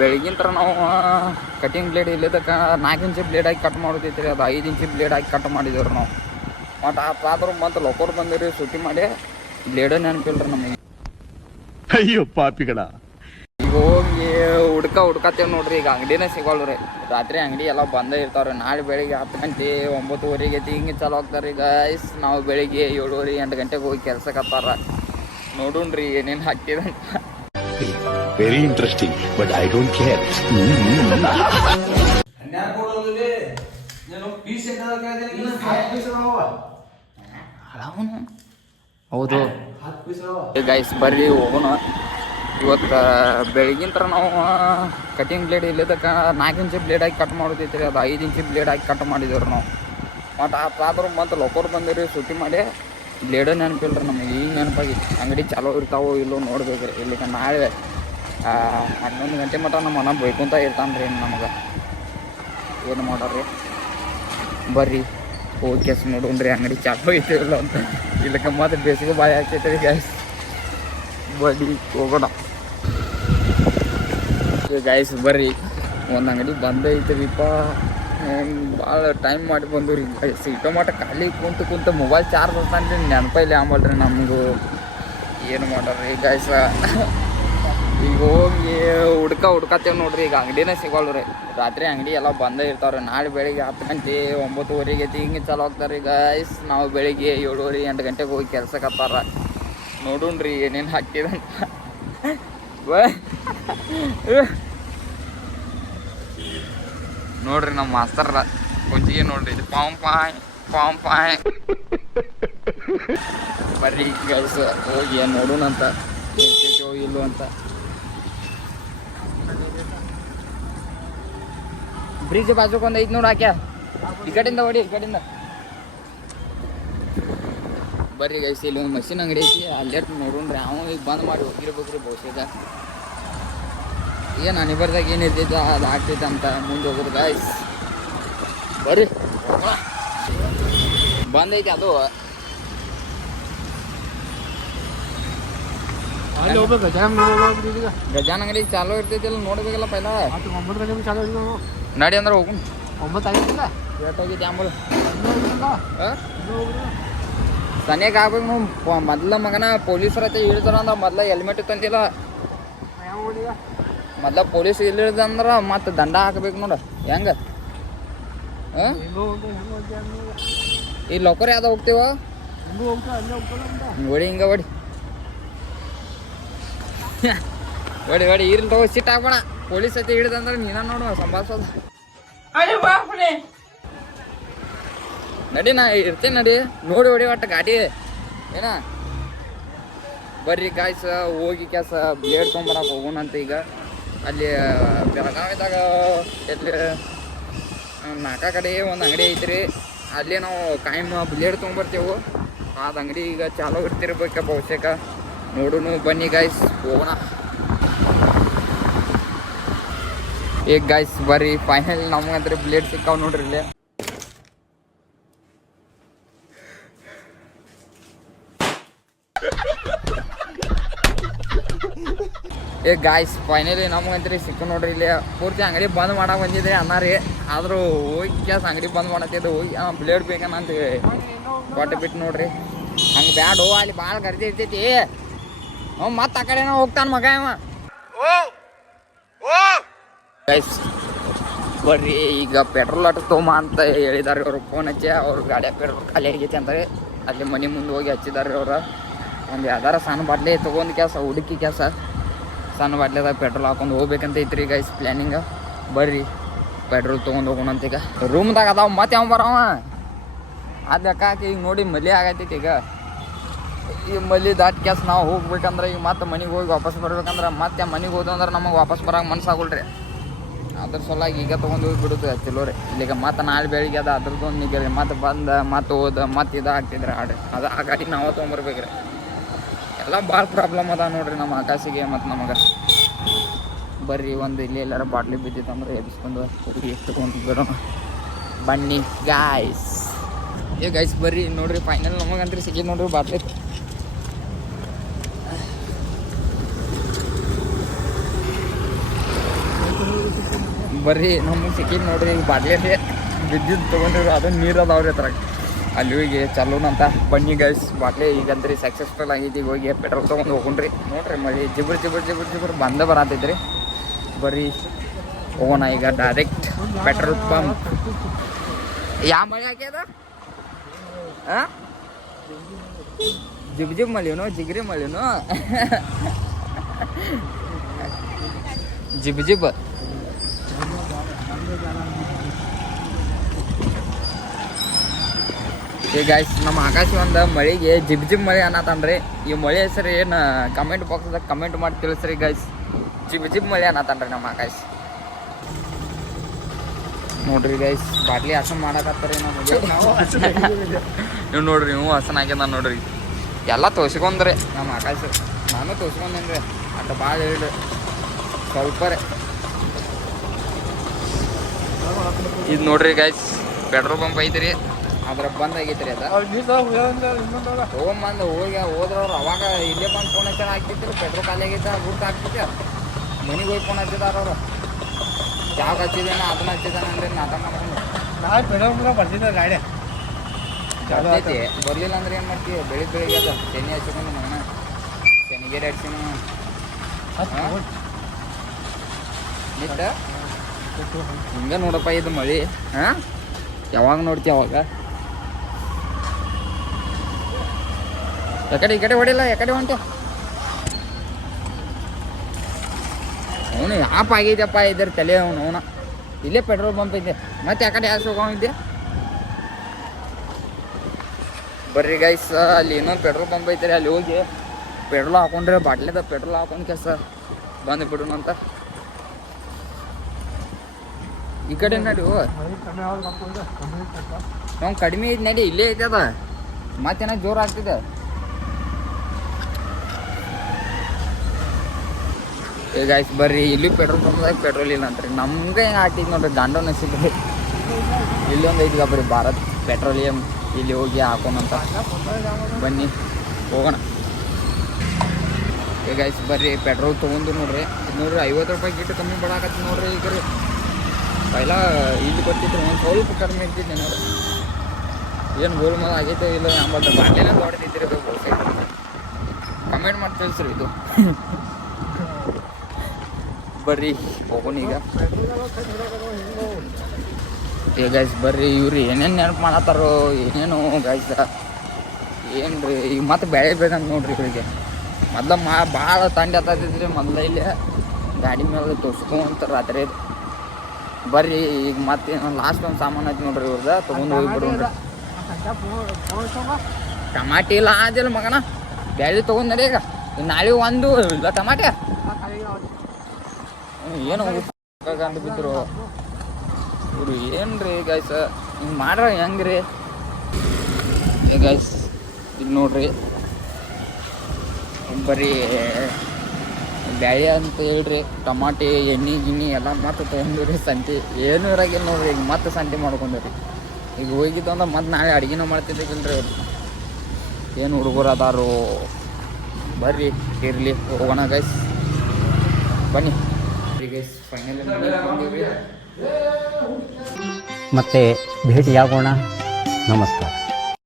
ಬೆಳಗಿನ ಥರ ನಾವು ಕಟಿಂಗ್ ಬ್ಲೇಡ್ ಇಲ್ಲದಕ್ಕೆ 4 ಇಂಚ್ ಬ್ಲೇಡ್ ಆಗಿ ಕಟ್ ಮಾಡೋದೈತ್ರಿ. ಅದು 5 ಇಂಚ್ ಬ್ಲೇಡ್ ಆಗಿ ಕಟ್ ಮಾಡಿದೇವ್ರಿ ನಾವು. ಮತ್ತು ಆದ್ರೂ ಮತ್ತು ಲೊಕೋರ್ ಬಂದಿರಿ ಸುಟ್ಟಿ ಮಾಡಿ ಬ್ಲೇಡ್ ನೆನಪಿಲ್ರಿ ನಮಗೆ. ಅಯ್ಯೋ ಪಾಪಿಗಳ. ಈಗ ಹೋಗಿ ಹುಡ್ಕತ್ತೇವೆ ನೋಡ್ರಿ. ಈಗ ಅಂಗಡಿನೇ ಸಿಗೋಲ್ರಿ. ರಾತ್ರಿ ಅಂಗಡಿ ಎಲ್ಲ ಬಂದೇ ಇರ್ತಾವ್ರಿ. ನಾಳೆ ಬೆಳಿಗ್ಗೆ 10 ಗಂಟೆ 9:30 ಐತಿ ಹಿಂಗೆ ಚಾಲು ಆಗ್ತಾರೆ. ಈಗ ನಾವು ಬೆಳಿಗ್ಗೆ 7:30 8 ಗಂಟೆಗೆ ಹೋಗಿ ಕೆಲ್ಸಕ್ಕೆ ಹತ್ತಾರ. ನೋಡೋಣ್ರಿ ಏನೇನು ಹಾಕ್ತಿದಂತ. Very interesting but I don't care. ಹೌದು ಗೈಸ್ ಬರ್ರಿ ಹೋಗೋಣ. ಇವತ್ತು ಬೆಳಗಿನ ಥರ ನಾವು ಕಟಿಂಗ್ ಬ್ಲೇಡ್ ಇಲ್ಲದಕ್ಕೆ 4 ಇಂಚ್ ಬ್ಲೇಡ್ ಆಗಿ ಕಟ್ ಮಾಡೋದೈತ್ರಿ. ಅದು 5 ಇಂಚ್ ಬ್ಲೇಡ್ ಆಗಿ ಕಟ್ ಮಾಡಿದೇವ್ರಿ ನಾವು. ಮತ್ತು ಆದ್ರೂ ಮತ್ತು ಲೊಕೋರ್ ಬಂದಿರಿ ಸುಟ್ಟಿ ಮಾಡಿ ಬ್ಲೇಡ್ ನೆನಪಿಲ್ರಿ ನಮಗೆ. ಈಗ ನೆನಪಾಗಿ ಅಂಗಡಿ ಚಾಲೋ ಇರ್ತಾವೋ ಇಲ್ಲೋ ನೋಡ್ಬೇಕ್ರಿ. ಇಲ್ಲಿಗೆ ನಾಳೆ 11 ಗಂಟೆ ಮಟ್ಟ ನಮ್ಮ ಮನ ಬೈಕೊಂತ ಇರ್ತಾನೆ ರೀ ನಮಗೆ. ಏನು ಮಾಡೋರಿ ಬರ್ರಿ ಹೋಗಿ ಕೆಸ್ ನೋಡೋಣ್ರಿ ಅಂಗಡಿ ಚಾಲೋ ಐತಿಲ್ಲ ಅಂತ. ಇಲ್ಲಕ್ಕೆ ಮತ್ತೆ ಬೇಸಿಗೆ ಬಾಯಿ ಆಗ್ತೈತ್ರಿ ಗ್ಯಾಸ್. ಬಡಿ ಹೋಗೋಣ ಗಾಯ್ಸ್. ಬರ್ರಿ ಒಂದು ಅಂಗಡಿ ಬಂದ ಐತ್ರಿಪ್ಪ. ಭಾಳ ಟೈಮ್ ಮಾಡಿ ಬಂದು ರೀ ಗಾಯ್ಸ್. ಇಟೋ ಮಟ್ಟ ಖಾಲಿ ಕುಂತು ಮೊಬೈಲ್ ಚಾರ್ಜ್ ಬರ್ತಾನೆ ರೀ. ನೆನಪೈಲಿ ಆಂಬಲ್ರಿ ನಮಗೂ. ಏನು ಮಾಡೋರಿ ಗಾಯ್ಸ. ಈಗ ಹೋಗಿ ಹುಡ್ಕತ್ತೇವೆ ನೋಡ್ರಿ. ಈಗ ಅಂಗಡಿನೇ ಸಿಗೋಲ್ರಿ. ರಾತ್ರಿ ಅಂಗಡಿ ಎಲ್ಲ ಬಂದೇ ಇರ್ತಾವ್ರಿ. ನಾಳೆ ಬೆಳಿಗ್ಗೆ 10 ಗಂಟೆ 9:30 ಐತಿ ಹಿಂಗೆ ಚಾಲು ಆಗ್ತಾರೆ. ಈಗ ನಾವು ಬೆಳಿಗ್ಗೆ 7:30 8 ಗಂಟೆಗೆ ಹೋಗಿ ಕೆಲ್ಸಕ್ಕೆ ಹತ್ತಾರ. ನೋಡೋಣ್ರಿ ಏನೇನು ಹಾಕ್ತಿದಂತ. ನೋಡ್ರಿ ನಮ್ಮ ಮಾಸ್ತರ್ರ ಕೊಂಚಿಗೆ ನೋಡ್ರಿ. ಇದು ಪಾಮ್ ಪಾಯ್ ಬರ್ರಿ ಗೈಸ್ ಹೋಗಿ ನೋಡೋಣಂತ ಇರ್ತೈತೋ ಇಲ್ಲೋ ಅಂತ. ಬ್ರಿಡ್ಜ್ ಬಾಜುಕೊಂದು ಐದು ನೋಡು ಹಾಕ್ಯ. ಈ ಕಡೆಯಿಂದ ಹೊಡಿ ಈ ಕಡೆಯಿಂದ. ಬರ್ರಿ ಗೈಸ್ ಇಲ್ಲಿ ಒಂದು ಮಷಿನ್ ಅಂಗಡಿ ಐತಿ. ಅಲ್ಲೇ ನೋಡೋಣ್ರಿ. ಅವ್ನು ಈಗ ಬಂದ್ ಮಾಡಿ ಹೋಗಿರ್ಬೇಕ್ರಿ ಬಹುಶಃ. ಏನು ಅನಿಬರ್ದಾಗ ಏನು ಇರ್ತೈತೆ ಅದು ಆಗ್ತೈತೆ ಅಂತ ಮುಂದೆ ಹೋಗೋದು ಗೈಸ್. ಬರ್ರಿ ಬಂದೈತಿ ಅದು. ಗಜಾನ್ ಅಂಗಡಿ ಚಾಲೋ ಇರ್ತೈತಿಲ್ಲ ನೋಡ್ಬೇಕಲ್ಲ ಪೈಲ. 9 ಗಂಟೆ ಚಾಲೂ ಇಲ್ಲ. ನಡಿ ಅಂದ್ರೆ ಹೋಗು. 9 ಆಗಿಲ್ಲ ಏಟಾಗೈತಿ ಆಂಬಲ್ ಸನಿಯಾಗ ಆಗ್ಬೇಕು. ನಾವು ಮೊದ್ಲ ಮಗನ ಪೊಲೀಸರ ಹತ್ರ ಇಳಿದಾರ ಅಂದ್ರೆ ಮೊದ್ಲ ಹೆಲ್ಮೆಟ್ ತಂದಿಲ್ಲ. ಮೊದ್ಲ ಪೊಲೀಸ್ ಇಲ್ಲಿದಂದ್ರೆ ಮತ್ತೆ ದಂಡ ಹಾಕ್ಬೇಕು ನೋಡ. ಹೆಂಗ ಈ ಲೋಕರ್ ಯಾವ್ದು ಹೋಗ್ತೀವ ಹೊಡಿ ಹಿಂಗ ಹೊಡಿ ಹೊಡಿ ಹೊಡಿ ಇರ್ಲಿ ತಗೋ. ಸಿಟ್ ಹಾಕೋಣ. ಪೊಲೀಸ್ ಹತ್ತಿ ಹಿಡಿದಂದ್ರೆ ನೀನ ನೋಡು ಸಂಭಾಳ್ಸೋದು. ನಡಿ ನಾ ಇರ್ತೀನಿ ನಡಿ. ನೋಡಿ ಹೊಡಿ ಒಟ್ಟು ಗಾಡಿ ಏನ. ಬರ್ರಿ ಗಾಯ್ಸ ಹೋಗಿ ಕೆಲಸ ಬ್ಲೇಡ್ ತೊಗೊಂಬರಕ್ಕೆ ಹೋಗೋಣಂತ. ಈಗ ಅಲ್ಲಿ ಬೆಳಗಾವಿದಾಗ ಎಲ್ಲಿ 4 ಕಡೆ ಒಂದು ಅಂಗಡಿ ಐತ್ರಿ. ಅಲ್ಲಿ ನಾವು ಕಾಯಂ ಬ್ಲೇಡ್ ತೊಗೊಂಬರ್ತೇವೆ. ಅದು ಅಂಗಡಿ ಈಗ ಚಾಲೋ ಇರ್ತಿರ್ಬೇಕ ಬಹುಶಃ. ನೋಡೋಣ ಬನ್ನಿ ಗಾಯ್ಸ್ ಹೋಗೋಣ. ಈಗ ಗಾಯ್ಸ್ ಬರ್ರಿ ಫೈನಲ್ ನಮಗಂದ್ರೆ ಬ್ಲೇಡ್ ಸಿಕ್ಕಾವ್ ನೋಡ್ರಿ ಇಲ್ಲಿ. ಏ ಗಾಯ್ಸ್ ಫೈನಲಿ ನಮಗಂತ್ರಿ ಸಿಕ್ಕ ನೋಡ್ರಿ ಇಲ್ಲಿ. ಪೂರ್ತಿ ಅಂಗಡಿ ಬಂದ್ ಮಾಡಕ್ಕೆ ಬಂದಿದ್ದೆ ಅನ್ನಾರಿ. ಆದರೂ ಹೋಗಿ ಕ್ಯಾಸ್ ಅಂಗಡಿ ಬಂದ್ ಮಾಡತ್ತಿದ್ದು. ಹೋಗಿ ಬ್ಲೇಡ್ ಬೇಕನ್ನ ಅಂತ ಕೊಟ್ಟು ಬಿಟ್ಟು ನೋಡ್ರಿ. ಹಂಗೆ ಬ್ಯಾಡು ಅಲ್ಲಿ ಭಾಳ ಗರ್ದಿ ಇರ್ತೈತಿ. ಅವ್ ಮತ್ತೆ ಆ ಕಡೆನ ಹೋಗ್ತಾನ ಮಗ ಅವ. ಗೈಸ್ ಬರ್ರಿ ಈಗ ಪೆಟ್ರೋಲ್ ಅಟ್ ತೊಗೊಂಬ ಅಂತ ಹೇಳಿದಾರೆ ಅವ್ರು. ಫೋನ್ ಹಚ್ಚಿ ಅವ್ರ ಗಾಡಿಯ ಪೆಟ್ರೋಲ್ ಖಾಲಿ ಆಗೈತಿ ಅಂತಾರೆ. ಅಲ್ಲಿ ಮನೆ ಮುಂದೆ ಹೋಗಿ ಹಚ್ಚಿದಾರೆ ಅವ್ರು. ಒಂದು ಯಾವ್ದಾರ ಸಣ್ಣ ಬಾಟ್ಲಿ ತೊಗೊಂಡು ಕೆಲಸ ಹುಡುಕಿ ಕೆಲಸ ಸಣ್ಣ ಬಾಟ್ಲಿದಾಗ ಪೆಟ್ರೋಲ್ ಹಾಕೊಂಡು ಹೋಗ್ಬೇಕಂತ ಐತ್ರಿ ಗೈಸ್ ಪ್ಲ್ಯಾನಿಂಗ. ಬರ್ರಿ ಪೆಟ್ರೋಲ್ ತೊಗೊಂಡು ಹೋಗೋಣಂತ. ಈಗ ರೂಮ್ದಾಗ ಅದಾವ ಮತ್ತೆ ಯಾವ ಬರವ ಅದು ಯಾಕೆ ಈಗ ನೋಡಿ ಮಲಿ ಆಗೈತೈತಿ. ಈಗ ಈ ಮಲಿ ದಾಟ್ ಕ್ಯಾಸ್ ನಾವು ಹೋಗ್ಬೇಕಂದ್ರೆ ಈಗ ಮತ್ತೆ ಮನೆಗೆ ಹೋಗಿ ವಾಪಸ್ ಬರ್ಬೇಕಂದ್ರೆ ಮತ್ತೆ ಮನೆಗೆ ಹೋದ ಅಂದ್ರೆ ನಮಗೆ ವಾಪಸ್ ಬರೋಕೆ ಮನ್ಸಾಗಲ್ರಿ. ಅದ್ರ ಸಲುವಾಗಿ ಈಗ ತೊಗೊಂಡು ಹೋಗಿ ಬಿಡುತ್ತೆ ಚಲೋ ರೀ. ಇಲ್ಲಿಗ ಮತ್ತೆ ನಾಳೆ ಬೆಳಿಗ್ಗೆ ಅದು ಅದ್ರದ್ದೊಂದು ನಿಗರಿ ಮತ್ತೆ ಬಂದು ಮತ್ತೆ ಹೋದ ಮತ್ತೆ ಇದು ಆಗ್ತಿದ್ರಿ ಆಡ್ರಿ. ಅದು ಆ ಗಾಡಿ ನಾವು ತೊಗೊಂಬರ್ಬೇಕ್ರಿ. ಎಲ್ಲ ಭಾಳ ಪ್ರಾಬ್ಲಮ್ ಅದ ನೋಡ್ರಿ ನಮ್ಮ ಆಕಾಶಿಗೆ ಮತ್ತು ನಮಗೆ. ಬರ್ರಿ ಒಂದು ಇಲ್ಲಿ ಎಲ್ಲಾರ ಬಾಟ್ಲಿ ಬಿದ್ದಿತ್ತಂದ್ರೆ ಎಬ್ಸ್ಕೊಂಡು ಹೋಗಿ ಎತ್ಕೊಂಡು ಬರೋಣ ಬನ್ನಿ ಗಾಯ್ಸ್. ಏ ಗೈಸ್ ಬರ್ರಿ ನೋಡ್ರಿ ಫೈನಲ್ ನಮಗಂತ್ರಿ ಸಿಕ್ಕಿದ್ ನೋಡ್ರಿ ಬಾಟ್ಲಿ. ಬರ್ರಿ ನಮಗೆ ಸಿಕ್ಕಿದ್ ನೋಡ್ರಿ ಈಗ ಬಾಟ್ಲಿ ಬಿದ್ದಿದ್ದು ತೊಗೊಂಡ್ರಿ ಅದನ್ನ ನೀರು ಅದಾವ್ರಿ ಅದ್ರಾಗ ಅಲ್ಲಿ ಹೋಗಿ ಚಲೋನಂತ ಬನ್ನಿ ಗೈಸ್ ಬಾಟ್ಲಿ ಈಗಂದ್ರಿ ಸಕ್ಸಸ್ಫುಲ್ ಆಗೈತಿ ಈಗ ಹೋಗಿ ಪೆಟ್ರೋಲ್ ತೊಗೊಂಡು ಹೋಗ್ರಿ ನೋಡ್ರಿ ಮಳಿ ಜಿಬರ್ ಬಂದ ಬರತೈತ್ರಿ ಬರ್ರಿ ಹೋಗೋಣ ಈಗ ಡೈರೆಕ್ಟ್ ಪೆಟ್ರೋಲ್ ಪಂಪ್ ಯಾವ ಮಳೆ ಹಾಕ್ಯದ ಜಿಬ್ ಮಳಿನು ಜಿಗ್ರಿ ಮಳಿನು ಜಿಬ್ ಈ ಗಾಯ್ಸ್ ನಮ್ಮ ಆಕಾಶ ಒಂದು ಮಳೆಗೆ ಜಿಬ್ ಮಳೆ ಅನ್ನತಾನ್ರಿ ಈ ಮಳೆ ಹೆಸರು ಏನು ಕಮೆಂಟ್ ಬಾಕ್ಸ್ದಾಗ ಕಮೆಂಟ್ ಮಾಡಿ ತಿಳಿಸ್ರಿ ಗಾಯ್ಸ್ ಜಿಬ್ ಮಳೆ ಅನ್ನತಾನ್ರಿ ನಮ್ಮ ಆಕಾಶ ನೋಡ್ರಿ ಗೈಸ್ ಬಾಟ್ಲಿ ಹಸನ್ ಮಾಡಕತ್ತಾರಿ ನೀವು ನೋಡ್ರಿ ನೀವು ಹಸನ್ ಹಾಕ್ಯದ ನೋಡ್ರಿ ಎಲ್ಲ ತೋರ್ಸ್ಕೊಂಡ್ರಿ ನಮ್ಮ ಆಕಾಶ ನಾನು ತೋರ್ಸ್ಕೊಂಡೇನ್ರಿ ಅಟ್ಟ ಭಾಳ ಹೇಳ್ರಿ ಸ್ವಲ್ಪ ಇದು ನೋಡ್ರಿ ಗೈಸ್ ಪೆಟ್ರೋಲ್ ಪಂಪ್ ಐತ್ರಿ ಅದ್ರ ಬಂದ್ ಆಗೈತ್ರಿ ಅದ ತೊಗೊಂಬಂದು ಹೋದ್ರವ್ರು ಅವಾಗ ಇಲ್ಲೇ ಬಂದು ಫೋನ್ ಹಚ್ಚಾರ ಹಾಕ್ತಿದ್ರು ಪೆಟ್ರೋಲ್ ಖಾಲಿ ಆಗೈತೆ ಗುರ್ತು ಹಾಕ್ತಿದ್ದೆ ಮನೆಗೆ ಹೋಗಿ ಫೋನ್ ಹಚ್ಚಿದಾರ ಅವ್ರು ಯಾವ ಹಚ್ಚಿದಾನ ಅದನ್ನ ಹಚ್ಚಿದಾನ ಅಂದ್ರೆ ನಾಟ ಮಾಡ್ಕೊಂಡು ನಾಳೆ ಪೆಟ್ರೋಲ್ ಬರ್ತಿದ್ದೆ ಗಾಡಿ ಬರ್ತೈತಿ ಬರ್ಲಿಲ್ಲ ಅಂದ್ರೆ ಏನು ಮಾಡ್ತೀವಿ ಬೆಳಿಗ್ಗೆ ಅದ ಶನಿ ಹಚ್ಚಿಕೊಂಡು ಮಗನ ಶನಿಗೆರೆ ಹಚ್ಚಿನ ನಿಟ್ಟ ಹಿಂಗೆ ನೋಡಪ್ಪ ಇದು ಮಳಿ ಹಾಂ ಯಾವಾಗ ನೋಡ್ತೀವಿ ಅವಾಗ ಈ ಕಡೆ ಹೊಡಿಲ್ಲ ಯಾಕಡೆ ಹೊಂಟೆ ಅವನು ಆಪ್ ಆಗಿದ್ದೆಪ್ಪ ಇದ್ರ ತಲೆ ಅವನು ಇಲ್ಲೇ ಪೆಟ್ರೋಲ್ ಪಂಪ್ ಐತೆ ಮತ್ತೆ ಆ ಕಡೆ ಯಾಕೆ ಹೋಗಿದ್ದೆ ಬರ್ರಿ ಗೈಸ್ ಅಲ್ಲಿ ಇನ್ನೊಂದು ಪೆಟ್ರೋಲ್ ಪಂಪ್ ಐತೆ ಅಲ್ಲಿ ಹೋಗಿ ಪೆಟ್ರೋಲ್ ಹಾಕೊಂಡ್ರೆ ಬಾಟ್ಲಿದ ಪೆಟ್ರೋಲ್ ಹಾಕೊಂಡು ಕೆಲಸ ಬಂದು ಬಿಡೋಣ ಅಂತ ಈ ಕಡೆ ನಡಿ ನಾವು ಕಡಿಮೆ ಐತಿ ನಡಿ ಇಲ್ಲೇ ಐತೆ ಅದ ಮತ್ತೇನ ಜೋರು ಆಗ್ತಿದೆ ಈಗ ಆಯ್ತು ಬರ್ರಿ ಇಲ್ಲಿ ಪೆಟ್ರೋಲ್ ಪಂಪ್ದಾಗ ಪೆಟ್ರೋಲ್ ಇಲ್ಲ ಅಂತ್ರಿ ನಮ್ಗೆ ಹೆಂಗೆ ಆಗ್ತಿದ್ ನೋಡ್ರಿ ದಾಂಡೋನ ಸಿಗ್ರಿ ಇಲ್ಲೊಂದು ಐತಿ ಬರ್ರಿ ಭಾರತ್ ಪೆಟ್ರೋಲಿಯಂ ಇಲ್ಲಿ ಹೋಗಿ ಹಾಕೋಣಂತ ಬನ್ನಿ ಹೋಗೋಣ ಈಗ ಆಯ್ತು ಬರ್ರಿ ಪೆಟ್ರೋಲ್ ತೊಗೊಂಡು ನೋಡ್ರಿ ನೋಡ್ರಿ 50 ರೂಪಾಯಿ ಗಿಟ್ಟು ಕಮ್ಮಿ ಬಡಾಕತ್ತಿ ನೋಡ್ರಿ ಈಗ ರೀ ಪೈಲ ಇಲ್ಲಿ ಕೊಟ್ಟಿದ್ರು ಒಂದು ಸ್ವಲ್ಪ ಕಡಿಮೆ ಇರ್ತಿದ್ದೆ ನೋಡ್ರಿ ಏನು ಗೋಲ್ಮಾಲ್ ಆಗೈತೆ ಇಲ್ಲ ಎಂಬತ್ತು ಬಾಟ್ಲಿನ ದೊಡ್ಡದಿದ್ದಿರಿ ಬೋಸೆ ಕಮೆಂಟ್ ಮಾಡಿ ತಿಳಿಸ್ರಿ ಇದು ಬರ್ರಿ ಹೋಗೋಣ ಈಗ ಗೈಸ್ ಬರ್ರಿ ಇವ್ರು ಏನೇನು ನೆನಪು ಮಾಡತ್ತಾರೋ ಏನೇನು ಗೈಸ್ ಏನು ರೀ ಈಗ ಮತ್ತೆ ಬೆಳೆ ಬೇಕಂತ ನೋಡ್ರಿ ಇವರಿಗೆ ಮೊದ್ಲು ಭಾಳ ತಂಡಿ ಹತ್ತಿದ್ರಿ ಮೊದ್ಲ ಇಲ್ಲೇ ಗಾಡಿ ಮೇಲೆ ತೋರ್ಸ್ಕೊಂತ ರಾತ್ರಿ ಬರ್ರಿ ಈಗ ಮತ್ತೆ ಲಾಸ್ಟ್ ಒಂದು ಸಾಮಾನು ಐತಿ ನೋಡ್ರಿ ಇವ್ರದ ತೊಗೊಂಡು ಹೋಗಿಬಿಡ್ರಿ ಟಮಾಟಿ ಇಲ್ಲ ಆದಿಲ್ಲ ಮಗನ ಬ್ಯಾಳಿ ತೊಗೊಂಡ್ರಿ ಈಗ ನಾಳೆ ಒಂದು ಇಲ್ಲ ಟಮಾಟೆ ಏನು ಕಂಡು ಬಿದ್ರು ಇವರು ಏನು ರೀ ಗೈಸ್ ಹಿಂಗೆ ಮಾಡ್ರ ಹೆಂಗೆ ರೀ ಗೈಸ್ ಇದು ನೋಡ್ರಿ ಬರೀ ಬ್ಯಾಳಿ ಅಂತ ಹೇಳ್ರಿ ಟಮಾಟಿ ಎಣ್ಣೆ ಗಿಣ್ಣಿ ಎಲ್ಲ ಮತ್ತೆ ತೊಗೊಂಡ್ರಿ ಸಂತಿ ಏನೂ ಇರಾಗಿಲ್ಲ ನೋಡ್ರಿ ಈಗ ಮತ್ತೆ ಸಂತಿ ಮಾಡ್ಕೊಂಡ್ರಿ ಈಗ ಹೋಗಿದ್ದು ಅಂದ್ರೆ ಮತ್ತೆ ನಾಳೆ ಅಡುಗೆನ ಮಾಡ್ತಿದ್ದೀವಿ ಏನು ಹುಡುಗರು ಅದಾರು ಬರ್ರಿ ಇರಲಿ ಹೋಗೋಣ ಗೈಸ್ ಬನ್ನಿ ಗೈಸ್ ಫೈನಲ್ ಮತ್ತೆ ಭೇಟಿಯಾಗೋಣ ನಮಸ್ಕಾರ.